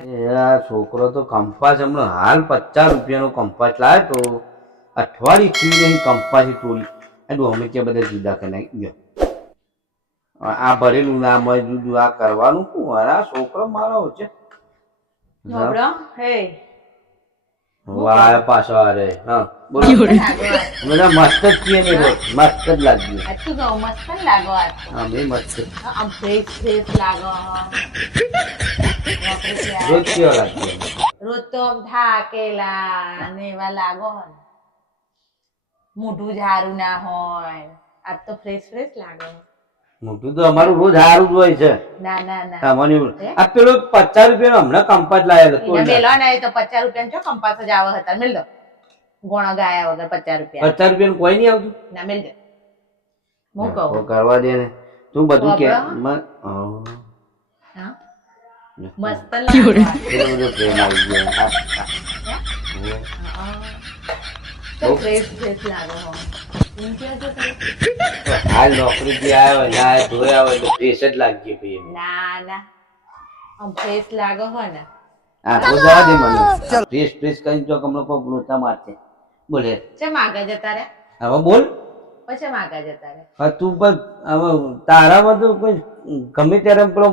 યાર છોકરો તો કંપાસ હમણાં હાલ 50 રૂપિયાનો કંપાસ લાવ્યો તો અઠવાડિયે થયું નહીં કંપાસી તોડી અમે ત્યાં બધા જુદા કરી નાખી ગયો આ ભરેલું ના મળે જુદું આ કરવાનું શું અરે આ છોકરો મારો છે વાય પાછો અરે હા બોલો બધા મસ્ત જ છીએ ને રોજ મસ્ત જ લાગ્યું અમે મસ્ત રોજ કેવો લાગ્યો રોજ તો આમ થાકેલા ને એવા લાગો ને મોઢું સારું ના હોય આજ તો ફ્રેશ લાગો મોટું તો અમારું રોજ સારું જ હોય છે ના ના ના આ પેલો 50 રૂપિયાનો હમણાં કંપાસ લાયેલો મેલો ને તો 50 રૂપિયા છો કંપાસ જ આવે હતા મેલ દો ગોણો ગાયા વગર 50 રૂપિયા 50 રૂપિયાનું કોઈ નહીં આવતું ના મેલ દે હું કહું કરવા દે ને તું બધું કે મસ્ત લાગે પ્રેમ આવી ગયો ફ્રેશ લાગો હો હાલ નોકરી થી આવ્યો ના ધોયા હોય તો ફ્રેશ જ લાગી ભાઈ ના ના આમ ફ્રેશ લાગો હો ને હા તો જવા દે મને ફ્રેશ કરીને જો કમનો પર ગ્લોતા મારશે બોલે ચમ આગળ જતા રે હવે બોલ પછી આગળ જતા રે હા તું પણ હવે તારામાં તો કોઈ ગમે ત્યારે પેલો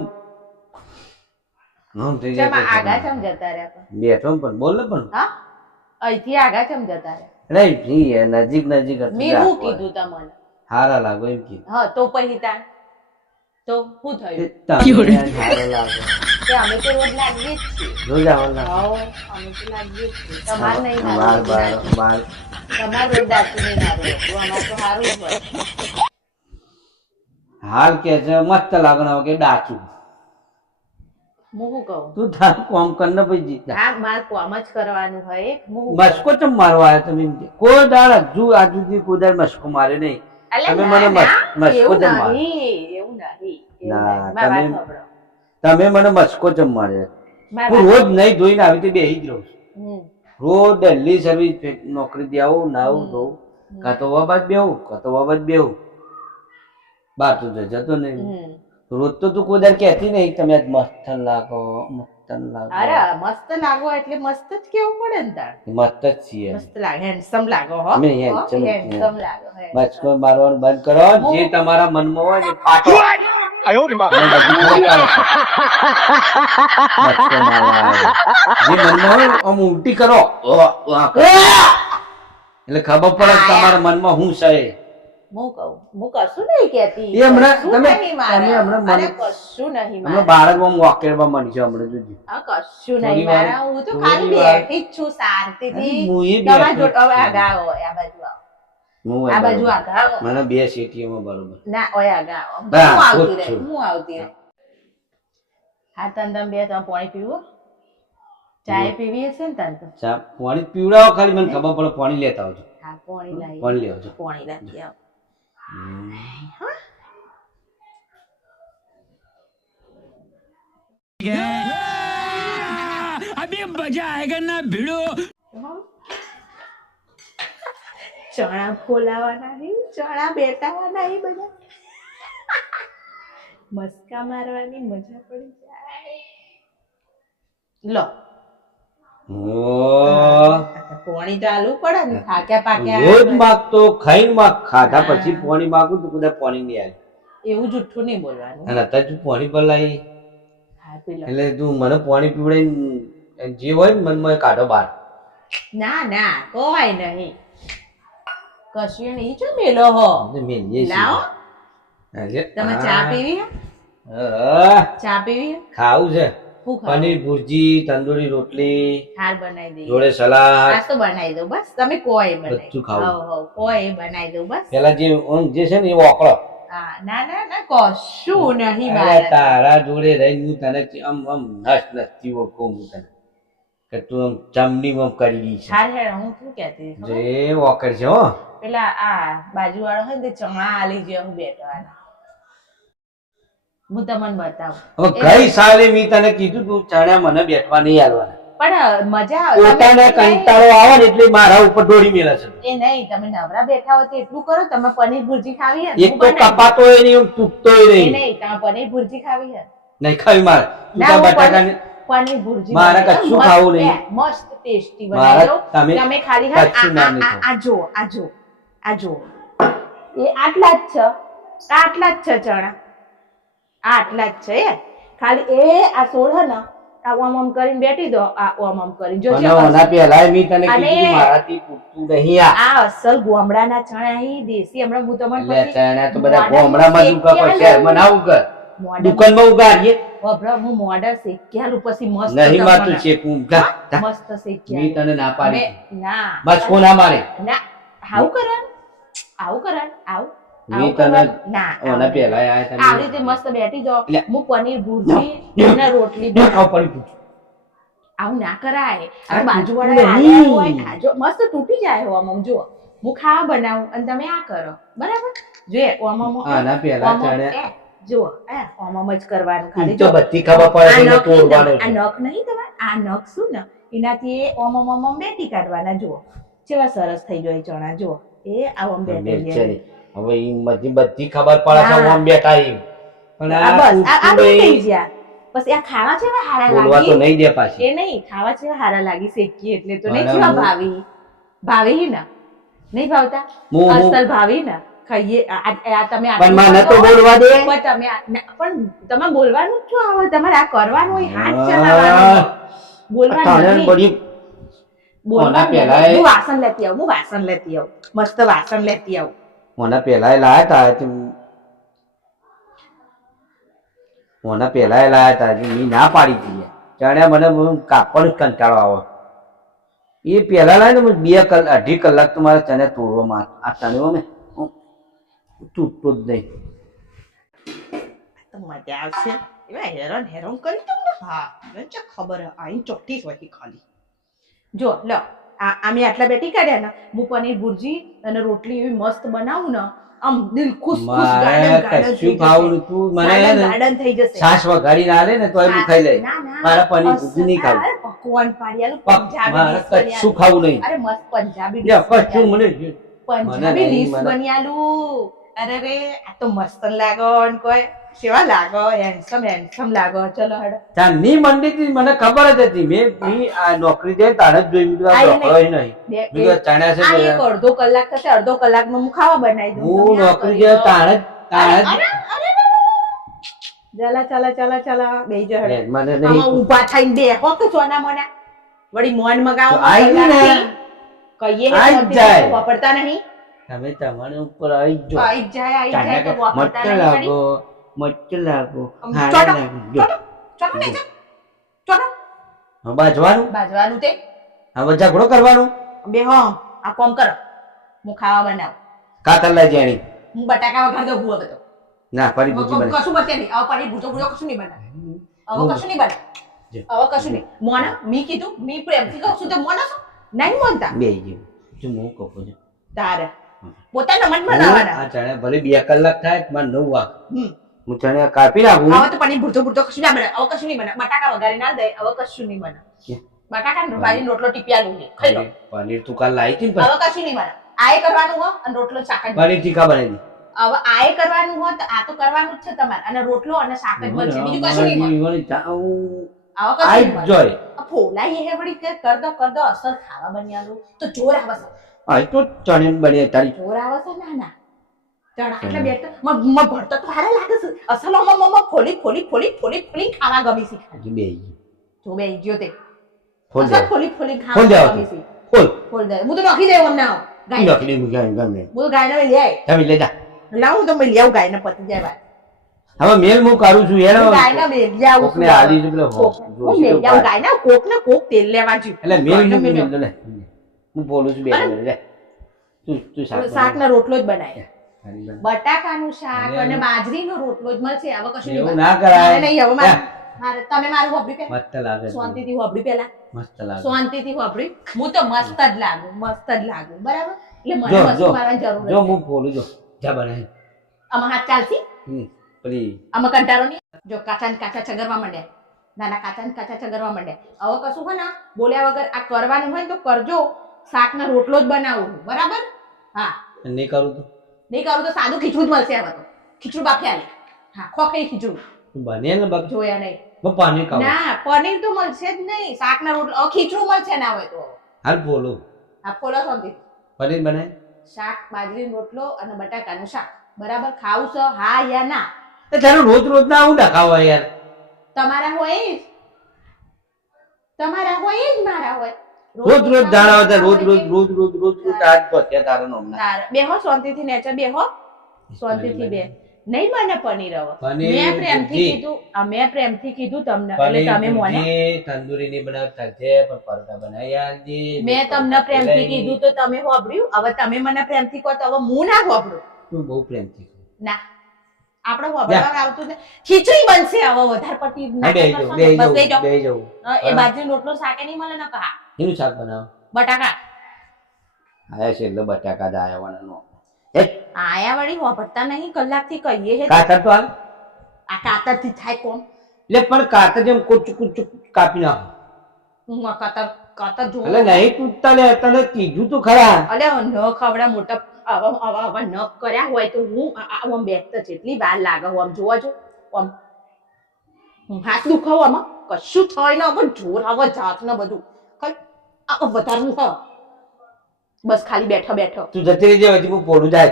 ચમ આગળ ચમ જતા રે બેઠો પણ બોલ ને પણ હા અહીંથી આગળ ચમ જતા રે નહીં નજીક મેં શું કીધું તમને હારા લાગો એમ કીધું હા તો પછી તાર તો શું થયું હારા લાગો અમે તો રોજ લાગીએ જ છીએ રોજ આવવાના અમે તો લાગીએ જ છીએ તમારે નહીં બાર તમારે રોજ દાંતું નહીં મારું અમારે તો સારું જ હોય હાલ કે છે મસ્ત લાગણા કે ડાચું હું શું કહું તું તાર કોમ કર ને પછી હા મારે કોમ જ કરવાનું હોય મસ્કો ચમ મારવા આવ્યા તમે કોઈ દાડ હજુ આજુથી કોઈ દાડ મસ્કો મારે નહીં તમે મને મસ્કો ચમ મારે એવું નહીં તમે મને મસ્કો ચમ મારે હું રોજ નહીં ધોઈને આવી તે બેહી જ રહું છું રોજ દિલ્હી સર્વિસ નોકરી આવું નાવું ધોવું કાં તો વાબાદ બેહું બાર તો જતો નહીં રોજ તો તું કોઈ દર કહેતી નહીં તમે આજ મસ્ત લાગો અરે મસ્ત લાગો એટલે મસ્ત જ કેવું પડે ને તાર મસ્ત જ છીએ મસ્ત લાગે હેન્ડસમ લાગો હો અમે હેન્ડસમ લાગો મસ્કો મારવાનું બંધ કરો જે તમારા મનમાં હોય ને પાટો આયો રે માં જે મનમાં હોય આમ ઉલટી કરો એટલે ખબર પડે તમારા મનમાં હું છે હું કશું નહીં કેતી એ હમણાં તમે કશું નહીં મારા બાળકમાં વોકેરમાં મળી છે હમણાં જોજો કશું નહીં મારા હું તો ખાલી બેઠી જ છું શાંતિથી તમારા જોડે હવે આગાઓ આ બાજુ આવો આ બાજુ આગાઓ મને બે સીટીઓમાં બરોબર ના ઓય આગાઓ હું આવતી રહે હા તન તમે બે તમે પાણી પીવું ચાય પીવી હશે ને તન તો ચા પાણી પીવડાવો ખાલી મને ખબર પડે પાણી લેતા આવજો હા પાણી લાવી પાણી લેવજો પાણી લાવી આવો अभी मजा आएगा ना भिड़ो ચણા ફોલાવાના નહીં ચણા બેટાવાના નહીં બધા મસ્કા મારવાની મજા પડી જાય લો પાણી તો આલવું પડે ને થાક્યા પાક્યા રોજ માગતો ખાઈને માગ ખાધા પછી પાણી માગું તો કદાચ પાણી નહીં આવે એવું જુઠ્ઠું નહીં બોલવાનું અને અત્યારે તું પાણી પર લાવી હા પી લો એટલે તું મને પાણી પીવડાવી જે હોય ને મનમાં કાઢો બહાર ના ના કોઈ નહીં કશું નહીં જો મેલો હો લાવો તમે ચા પીવી ચા પીવી ખાવું છે પનીર ભુરજી તંદૂરી રોટલી હાર બનાવી દઈએ જોડે સલાડ નાસ્તો બનાવી દઉં બસ તમે કોઈ બનાવી બધું ખાવું કોઈ બનાવી દઉં બસ પેલા જે છે ને એ ઓકળો હા ના ના ના કશું નહીં મારે તારા જોડે રહીને હું તને આમ નસ નથી કહું હું તને કે તું આમ ચમડીમાં કરી ગઈ છે હાર હેડ હું શું કહેતી જે ઓકળ છે હો પેલા આ બાજુ વાળો હોય ને તે ચણા આલી જે હું બેઠવાના હું તમને બતાવું હવે ગઈ સાલે મેં તને કીધું તું ચણ્યા મને બેઠવા નહીં આવવાના પણ મજા પોતાને કંટાળો આવે ને એટલે મારા ઉપર દોડી મેલે છે એ નહીં તમે નવરા બેઠા હોય તો એટલું કરો તમે પનીર ભુરજી ખાવી હે એક તો કપાતોય નહીં તૂટતોય નહીં નહીં તમે પનીર ભુરજી ખાવી હે નહીં ખાવી મારે પનીર ભુરજી મારે બનાવી દઉં. કશું મસ્ત, ખાવું નહીં. મસ્ત ટેસ્ટી મારે બનાવી દઉં. તમે ખાલી હા, કશું નામ નહીં આ જુઓ, આ જુઓ, આ જુઓ. એ આટલા જ છે, આટલા જ છે ચણા, આટલા જ છે. ખાલી એ આ સોળ હે ને આ ઓમ કરીને બેઠી દો, આ ઓમ કરીને જો અને ઓના પહેલાય મેં તને અને કીધું કે મારાથી પૂછતું નહીં આ. આ અસલ ગામડાના ચણા ઈ દેશી હમણાં હું તમને એટલે પછી ચણા તો બધા મોઢા ગામડામાં જ ઉગા શેક્યા પણ શહેરમાં ના ઉગે. મોઢા દુકાનમાં ઉગાડીએ. વભરા હું મોઢા શેક્યાલું પછી મસ્ત નહીં માતું તમને- શેકવું. જા, જા. મસ્ત મેં શેક્યાલું. તને ના પાડી. ના બસ કો ના મારે. ના આવું કરવાનું, આવું કરવાનું, આવું મેં આવું તને કરવાનું. ના ઓના આવું પહેલાય આયા તને. આવી રીતે મસ્ત બેઠી દો. લે. હું પનીર ભુરજી અને રોટલી ના બનાવું. ખાવ પડી તું. આવું ના કરાય. આ આ બાજુવાળા તૂટતું આલ્યા નહીં. હોય ખાજો મસ્ત તૂટી જાય હો આમ જુઓ. હું ખાવા બનાવું અને તમે આ કરો બરાબર. જોઈએ આના પહેલા ચણા જુઓ ઓમમ જ કરવાનું ખાલી ઈ તો જો. બધી ખબર પડે આ છે નખ નહીં તોડવાનું તમારે, છે. આ નખ નહીં તમારે, આ નખ શું ને એનાથી એ ઓમમ બેટી કાઢવાના જુઓ કેવા સરસ થઈ જાય ચણા જુઓ. એ આમ બે બેટી છે ને. હવે ઈ બધી ખબર પડે છે હા. આમ બેઠા ઈ. પણ આ બસ આ તૂટતું બે થઈ નહીં. ગયા. પછી આ ખાવા કેવા હારા બોલવા તો લાગી નહીં દે પાછી. એ નહીં ખાવા કેવા હારા લાગી શેકી એટલે તો નહીં મારા કેવા હું- ભાવી ભાવી ને નહીં ભાવતા હું- અસલ ભાવી ને ખાઈએ આ તમે પણ આટલું મને તો કરો, બોલવા દે. પણ તમે પણ તમે બોલવાનું જ શું આવે તમારે આ કરવાનું હોય હાથ ચલાવવાનો બોલવાનું તાણે નથી. બધી બોલવાનું ઓના પહેલા નથી. એ- હું વાસણ લેતી આવું, હું વાસણ લેતી આવું, મસ્ત વાસણ લેતી આવું. મોના પહેલાય લાયા તા તે મોના પહેલાય લાયા તા જે મેં ના પાડી દીધી. જાણે મને કાપડ કંટાળો આવે. એ પહેલા લાય ને મને 2 કલાક 2.5 કલાક તો મારે ચણે તોડવામાં આ ચણે ને તૂટતો જ નહીં. તો મજા આવશે એવા હેરાન હેરાન કરી દઉં ને. હા મને ચા ખબર હે આઈ ચોખ્ઠી હોય ખાલી જો લો આ મેં આટલા બેટી કાઢ્યા ને હું પનીર ભુરજી અને રોટલી એવી મસ્ત બનાવું ને આમ દિલ ખુશ ખુશ મારે કશું ખાવું નતું. મને હે ને ગાર્ડન થઈ જશે. છાશ વઘારીને આલે ને તોય હું ખાઈ લઈ. ના, ના, મારે પનીર મસ્ત ભુરજી નહીં ખાવું. આ પકવાન પાડ્યાલું મારે પંજાબી કશું ખાવું નહીં. અરે મસ્ત પંજાબી લે, dish કશું મને પંજાબી નહીં, ડીશ મને- બન્યાલું. અરે રે આ તો મસ્ત લાગો ને કોઈ કેવા લાગો હેન્ડસમ લાગો. ચલો હેડો ચાંદની મંડી થી મને ખબર જ હતી. મેં આ નોકરી જાય તારે જ જોઈ મેં આ કીધું આ એ ઢોકળો ય નહીં. બે- મેં કીધું ચણા છે આ તો એક અડધો કલાક થશે, અડધો કલાકમાં હું ખાવા બનાવી દઉં. હું તમે આ નોકરી કરી જાય દો. તારે જ ચલા બેહી જાઓ હેડો. લે, મને આમાં નહીં ઊભા થઈને બેહો કે સોના મોના વળી મોન મગાવો તો આઈ ગઈ ને. કહીએ આઈ જ ને જાય. વાપરતા નહીં. તમે તમારે ઉપર આવી જ જો. આઈ જ જાય તો વાપરતા મસ્ત નહીં વળી. લાગો મસ્ત લાગો આમ હારા ચોટો, લાગો જો. ચોટો ને ચોટો હવે બાજવાનું બાજવાનું તે હવે ઝઘડો કરવાનો બેહો આ કોમ કરો હું ખાવા બનાવું. કાતર લઈ જાણી હું બટાકા વઘાર દઉં હું હવે તો ના ફરી બીજી બને કશું બચે નહીં. હવે પનીર ભૂજો ભૂજો કશું નહીં બને. હવે હું- કશું નહીં બને. જો. હવે કશું નહીં. મોના મી કીધું મી પ્રેમથી કહું છું તો મોના છો નહીં મોનતા બે જેવું જો હું કહું છું તારે પોતાના મન હું બનાવવાના. આ ચણા ભલે 2 કલાક થાય કે મારે 9 વાગે હમ. હું ચણા કાપી નાખું હવે તો પનીર ભૂજો ભૂજો કશું ના બને. હવે કશું નહીં બને. બટાકા વઘારી ના દે હવે કશું નહીં બને. બટાકા ને ભાજી રોટલો ટીપિયા લઉં ખાઈ લો. પનીર તું કાલ લાવી હતી ને હવે કશું નહીં બને. આ એ કરવાનું હો અને રોટલો શાક જ બને. પનીર ટીકા બનાવી દી હવે આ એ કરવાનું હોત આ તો કરવાનું જ છે તમારે અને રોટલો અને શાક જ બનશે બીજું કશું નહીં બને. હવે કશું આઈ નહીં બને. જોય આ ફોલાઈ હે વળી કે કર દો અસલ ખાવા બન્યાલું તો જોર આવે છે. આ તો ચણે બની તારી જોર આવે છે ના ના ચણા એટલે બેઠો મ ભરતો તો હારે લાગે છે અસલ મમ્મા ફોલી ખાવા ગમી છે. હજી બે જો બે ગયો તે ફોલ અસલ દે ફોલી ફોલ ખાવા દે ગમી છે. ફોલ ફોલ દે હું તો નાખી દે અમને ગાય નાખી દે ગાય ગાય હું તો ગાયને લઈ આય તમે લઈ જા લાવું તો મેં લઈ આવું ગાયને પતી જાય વાત. હવે મેલ હું કરું છું એને હું ગાયને લઈ આવું કોકને આલી છે પેલો હું લઈ આવું ગાયને કોક ને કોક તેલ લેવા જ્યું. એટલે મેલ ગાયને મૂકી મેલ મેલ લે હું બોલું છું બે મિનિટ લે તું શાક ને રોટલો જ બનાય. બનાવ. બટાકાનું શાક અરે અને બાજરીનો રોટલો જ મળશે હવે કશું નહીં એવું બને. ના કરાય નહીં હવે મારે તમે મારું વાપરી પહેલા મસ્ત લાગે છે. શાંતિથી વાપરી પહેલા મસ્ત લાગે શાંતિથી વાપરી હું તો મસ્ત જ લાગુ બરાબર એટલે મને જો વસ્તુ જો મારવાની જરૂર જો નથી. હું બોલું જો જા બનાય આમાં હાથ ચાલશી પેલી આમાં કંટાળો નહીં. જો કાચા ને કાચા ચગરવા માંડ્યા નાના કાચા ને કાચા ચગરવા માંડ્યા હવે કશું હોય ને બોલ્યા વગર આ કરવાનું હોય ને તો કરજો. શાક ને રોટલો જ બનાવું બરાબર. હા નહીં કરું તો નહીં કરું તો સાદું ખીચડું જ મળશે હવે તો ખીચડું બાફી આલે. હા ખોખરી ખીચડું તું બને ને બક જોયા નહીં હું પાણી ખાવું ના પનીર તો મળશે જ નહીં, શાકના રોટલા ખીચડું મળશે ના હોય તો. હાલ બોલો આ ફોલો શાંતિ. પનીર બનાય શાક બાજરીનો રોટલો અને બટાકાનું શાક બરાબર ખાવું છે હા યા ના? તારું રોજ રોજ ના આવું ના ખાવા યાર. તમારા હોય જ, તમારા હોય જ મારા હોય. રોજ રોજ દાણા હતા રોજ રોજ રોજ રોજ રોજ રોજ આજ તો અત્યારે તારું નામ ના બેહો શાંતિથી નેચર બેહો શાંતિથી બે. નહીં બને પનીર હવે. પનીર મેં પ્રેમથી ભુરજી. કીધું મેં પ્રેમથી કીધું તમને એટલે તમે મોને. તંદૂરી ની બનાવતા છે પણ પરોઠા બનાવી યારજી. મેં તમને પ્રેમથી કીધું તો તમે હોભળ્યું? હવે તમે મને પ્રેમથી કહો તો હવે હું ના હોભળું. તું બહુ પ્રેમથી ખાવ. ના આપણે હોભળવા આવતું ને. ખીચડી બનશે હવે વધારે પડતી હા, બેહી જાઉં, બેહી બસ જાઉં, બેહી જાઓ. બેહી જાઉં. એ બાજરીનો રોટલો શાકે નહીં મળે ને કહા એનું શાક બનાવો બટાકા આયા છે એટલે બટાકા જ આયા વાળાનો આયા વળી હોભળતા નહીં કલાકથી કહીએ હે. કાતર તો હાલ આ કાતરથી થાય કોણ? એટલે પણ કાતર જેમ કુચું કુચું કાપી નાખો હું આ કાતર કાતર જોઉં. એટલે નહીં તૂટતા લે તને કીધું તું ખરા અલે ન ખવડા મોટા આવા ન કર્યા હોય તો હું આમ બેસતા જેટલી વાર લાગે હું આમ જોવા જો આમ હું હાથ દુખાવો આમાં કશું થાય ને આમાં જોર આવે જાત ને બધું ખાલી આ વધારવું હ બસ ખાલી બેઠો બેઠો. તું જતી રહેજે હજી હું પોડું જાય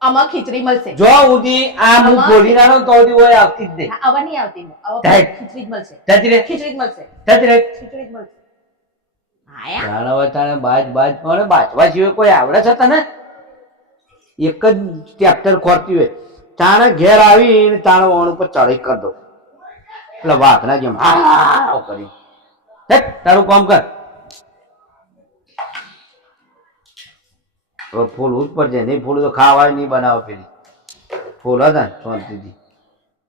આમાં ખીચડી મળશે. જો સુધી આ હું પોડી ના રહું તો સુધી હોય આવતી જ નહીં. હવે નહીં આવતી હું. હવે થાય. ખીચડી જ મળશે. જતી રહે ખીચડી જ મળશે. જતી રહે ખીચડી જ મળશે. આયા જાણે હવે તારે બાજ મને બાજવા સિવાય કોઈ આવડે છે તને? એક જ ટ્રેક્ટર ખોરતી હોય તાણે ઘેર આવી તાણે વણ ઉપર ચડી કરી દો એટલે વાઘના જેમ હા કરી તારું કામ કર. હવે ફૂલ જ પડશે નહીં ફૂલ તો ખાવા નહીં બનાવો પેલી ફૂલ હતા ને શાંતિથી